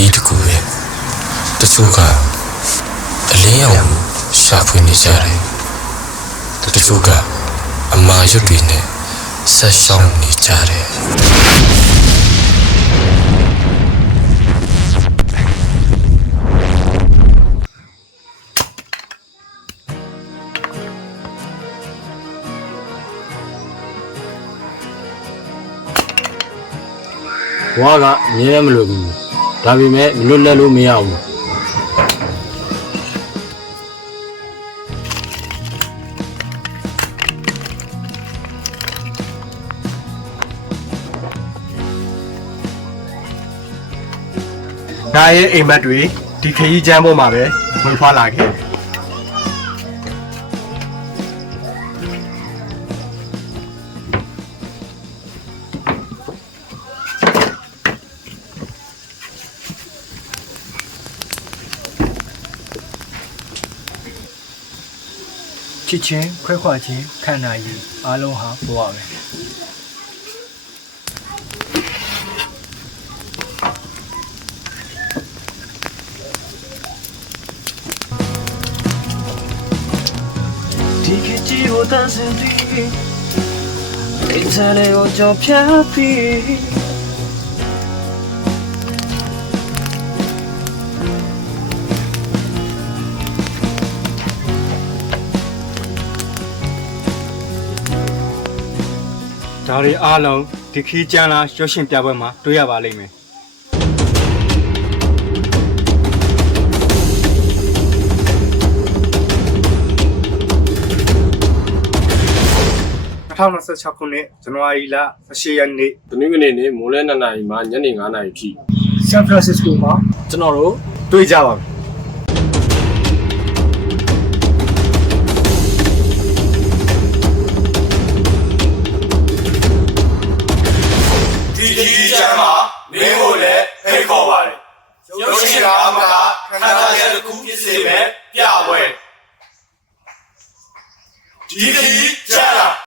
ီးတစ်ခုပဲတချို့ကအလင်းရောင်ရှာဖွေနေကြတယ်တချို့ကအမာရွတ်တွေနဲ့ဆက်ရှောင်းနေကြတယ်ဘွားကအမြဲမလွယ်ဘူးဒါပေမဲ့မလွတ်လပ်လို့မရဘူးဒါရဲ့အိမ်မက်တွေဒီခရီးချမ်းပေါ်မှာပဲဝင်ဖွာလာခဲ့ချစ်ချင်းခွဲခွာခြင်းခံနိုင်ရည်အားလုံးဟာဘဝပဲဒီခေတ်ကြီးကိုတန်းစင်ပြီးအိမ်ထဲလေးကိုကြော်ဖြတ်ပြီးဒါတွေအားလုံးဒီခီးကျန်းလားရွှေရှင်ပြပွဲမှာတွေ့ရပါလိမ့်မယ်2026ခုနှစ်ဇန်နဝါရီလ18ရက်နေ့ တနင်္ဂနွေနေ့မိုးလယ်2 နာရီမှညနေ9 နာရီထိ ဆန်ဖရန်စစ္စကိုမှာကျွန်တော်တို့တွေ့ကြပါမယ်ဒီကြီးချမ်းမှာမင်းကိုလည်းဖိတ်ခေါ်ပါတယ်ရုပ်ရှင်ကားမှာခန္ဓာရဲ့တစ်ခုဖြစ်စေမဲ့ပြပွဲဒီကြီးချမ်း